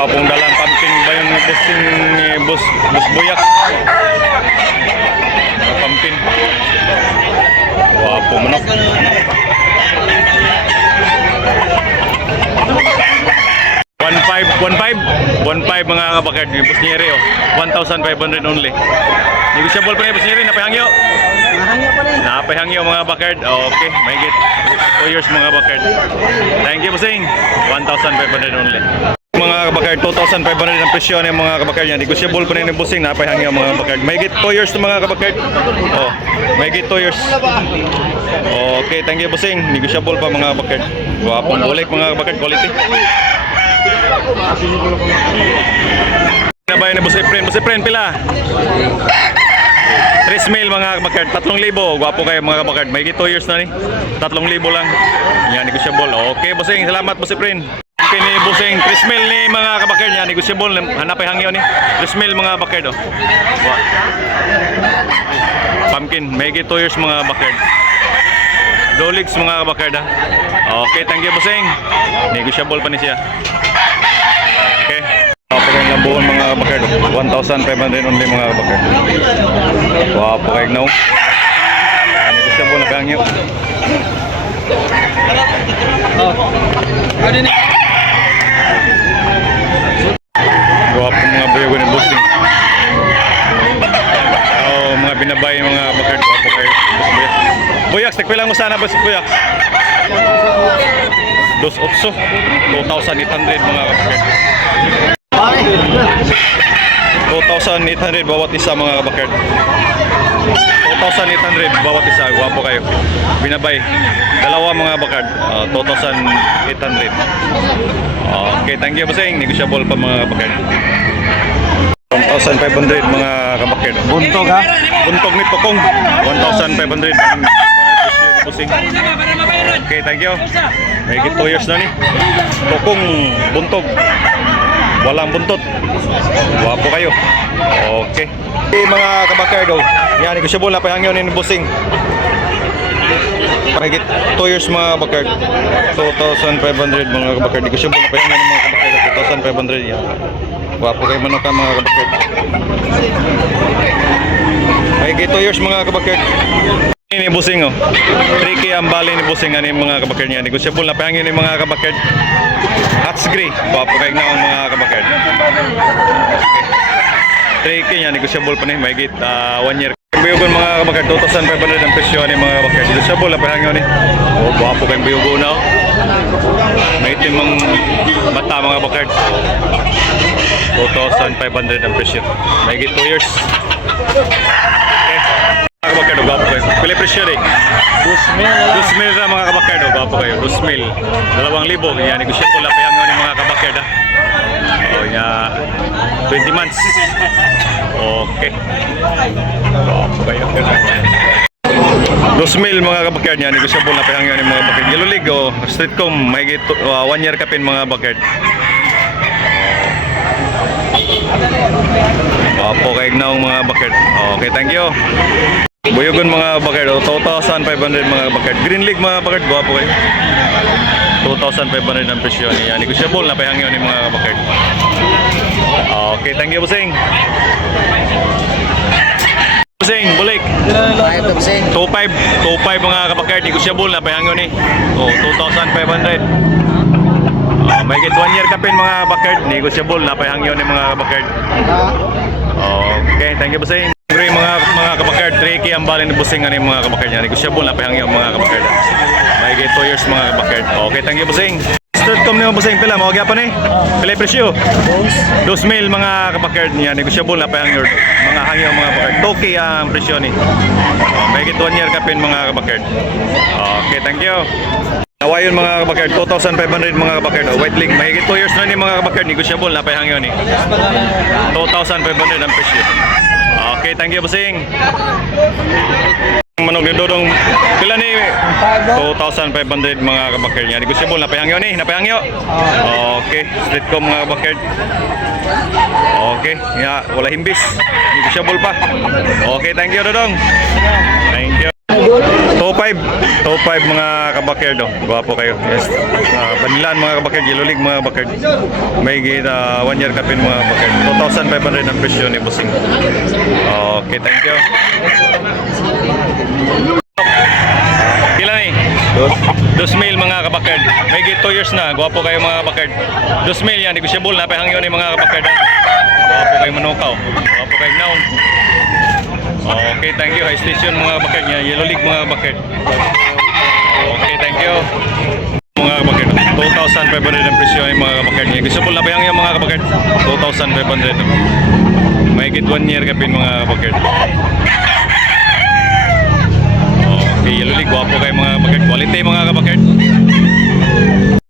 Papong dalang pumpkin ba yung bossing ni Boss Buyak? Pumpkin. Wapo manok. 1.5 mga kabakard. Boss Nyeri oh. 1,500 only. Negotiable pa ni Boss Nyeri. Napahangyo. Napahangyo mga bakard. Okay. May get 2 years mga bakard. Thank you bossing. 1,500 only. Mga kabakard, 2,500 ang presyo ng mga kabakard niya. Negotiable pa rin yung busing, napahangyo mga kabakard. May get 2 years ng mga kabakard. Oh, may get 2 years. Okay, thank you busing. Negotiable pa mga kabakard. Wapong bulik mga kabakard, quality. Nabayan na Boss Efren, pila? 3,000 mga kabakard, 3,000. Gwapo kayo mga kabakard. May get 2 years na ni. 3,000 lang. Yan, negotiable. Okay, busing. Salamat Boss Efren. Kini busing 3,000 ni mga kabakard niya, negotiable, hanap ay hangyo ni 3,000 mga bakard oh. Pumpkin, may 2 years mga bakard. Doligs mga kabakard ha. Okay, thank you busing. Negotiable pa ni siya. Okay. Pagkain lang buon mga kabakard, 1,500 only mga kabakard. Wow, pagkain na oh. Negotiable na hangyo. Ano ni? Gwapo mga bayo ni bossing. Oh, mga binabay mga bakard, gwapo kayo. Buyak, stikpilang mo sana boss Buyak. 2,800 mga bakard. 2,800 bawat isa mga bakard. 2,800 bawat isa, gwapo kayo. Binabay. Dalawa mga bakard, 2,800. Okay, thank you bossing. Negotiable pa mga bakard. 1,500 mga kabakard. Buntog ha? Buntog ni Pokong. 1,500 ang bossing. Okay, thank you. May 2 years na ni. Pokong buntog. Walang buntot. Gwapo kayo. Okay. Mga kabakard oh. Yan, negotiable na pahangyo ni bossing. Mahigit 2 years mga bakard. 2,500 mga kabakard. Negotiable na pahangyo ng mga kabakard. 2,500 yan. Gwapo kayo manok ka mga kabakard. Mahigit 2 years mga kabakard. Ini bossing oh. Tricky ang bali ni bossing ani mga kabakard niya. Negotiable na pahangyo ni mga kabakard. Hats gray. Gwapo kayo na ang mga kabakard. Okay. 3K niya, negotiable pa ni, mahigit 1 year. Buyugon mga kabakard, 2,500 ang presyo ni mga kabakard. Negotiable na pahangyo ni. Oh, buhapo kayong buyugon na. May itim ang mata mga kabakard. 2,500 ang presyo. Mahigit 2 years. Okay. Mga kabakard, buhapo kayo. Pili presyo rin. 2,000 na mga kabakard, buhapo kayo. 2,000. 2,000. Yan, negotiable na pahangyo ni mga kabakard. Oh, ya 20 months. Okay. Buhapo kayo. 2,000 mga kabakard niya, negotiable na pahangyo ni mga bakard. Yellow League o Streetcom, may 1 year kapin mga bakard. Buhapo kayo na mga bakard. Okay, thank you. Buyugon mga bakard, 2,500 mga bakard. Green League mga bakard, buhapo kayo. 2,500 ang presyo niya. Negotiable na pahangyo ni mga bakard. Okay, thank you bossing. Bossing, bulik. 2,500 mga kabakard. Negotiable na pahangyo ni. Oh, 2,500. May get 1 year kapin mga bakard. Negotiable na pahangyo ni mga kabakard. Okay, thank you bossing. Mga kabakard, 3K ang bali ni bossing ani mga kabakard niya. Negotiable na pahangyo mga kabakard. May get 2 years mga kabakard. Okay, thank you bossing. Streetcom niyo bossing pila mo gyapon ni. Pila presyo? 2,000 mga kabakard niya. Negotiable na pahangyo mga hangyo mga kabakard. 2K ang presyo ni. May get 1 year kapin mga kabakard. Okay, thank you. Nawayon mga kabakard, 2,500 mga kabakard. White Link, mahigit 2 years na ni mga kabakard. Negotiable na pahangyo ni. 2,500 ang presyo. Okay, thank you bossing. Manok ni Dodong pila ni 2,500 mga kabakard niya. Negotiable na pahangyo ni, napahangyo. Okay, Streetcom mga kabakard. Okay, ya wala himbis. Negotiable pa. Okay, thank you Dodong. Thank you. 2,500 mga kabakard. Gwapo kayo. Yes. Banilan mga kabakard, yellow league mga kabakard. May 1 year kapin mga kabakard. 2,500 ang presyo ni Bossing. Okay, thank you. Pila ni? 2,000 mga kabakard. May 2 years na. Gwapo kayo mga kabakard. 2,000 yan. Negotiable na. Pahangyo ni mga kabakard. Gwapo kayo manukaw. Gwapo kayo naon. Okay, thank you. High station mga kabakard niya. Yellow league mga kabakard. Okay, thank you. Mga kabakard. 2,500 ang presyo ni mga kabakard niya. Negotiable na pahangyo mga kabakard. 2,500. May 1 year kapin mga kabakard. Okay, yellow league, gwapo kayo mga kabakard. Quality mga kabakard.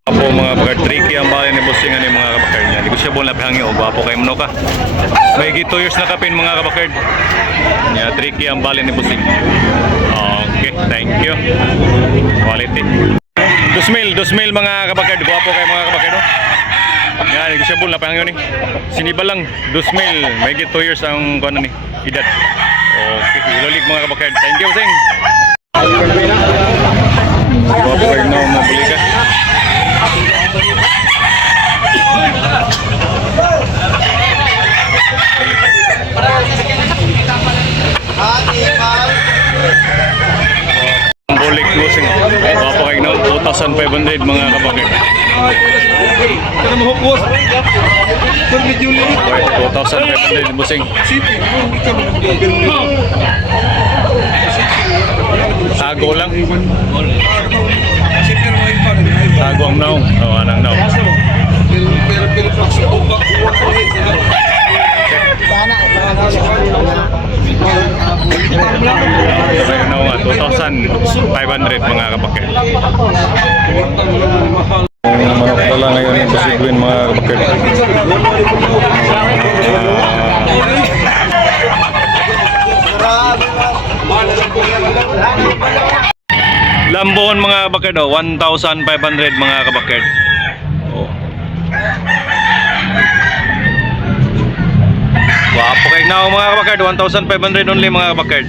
Gwapo mga kabakard. Tricky ang bahay ni Bossing ani mga kabakard niya. Negotiable na pahangyo. Gwapo kayo mano ka. May 2 years na kapin mga kabakard. Yeah, tricky ang bahay ni Bossing. Okay, thank you. Quality. 2,000 mga kabakard. Gwapo kayo mga kabakard. No? Yan, negotiable na pahangyo ni. Sinibal lang 2,000. May 2 years ang kuno ni edad. Okay, yellow league mga kabakard. Thank you, Bossing. Gwapo kayo na mabuli ka. Bulik Bossing. Gwapo kayo na 2,500 mga kabakard. 2,500 Bossing. Tago lang. Tago ang naong. Oo, anang naong. Sabi na nga, 2,500 mga kapakit. Manok pala ngayon yung Basiguin mga kapakit. Lambon mga kabakard, 1,500 mga kabakard. Oh. Wapo kayo na mga kabakard, 1,500 only mga kabakard.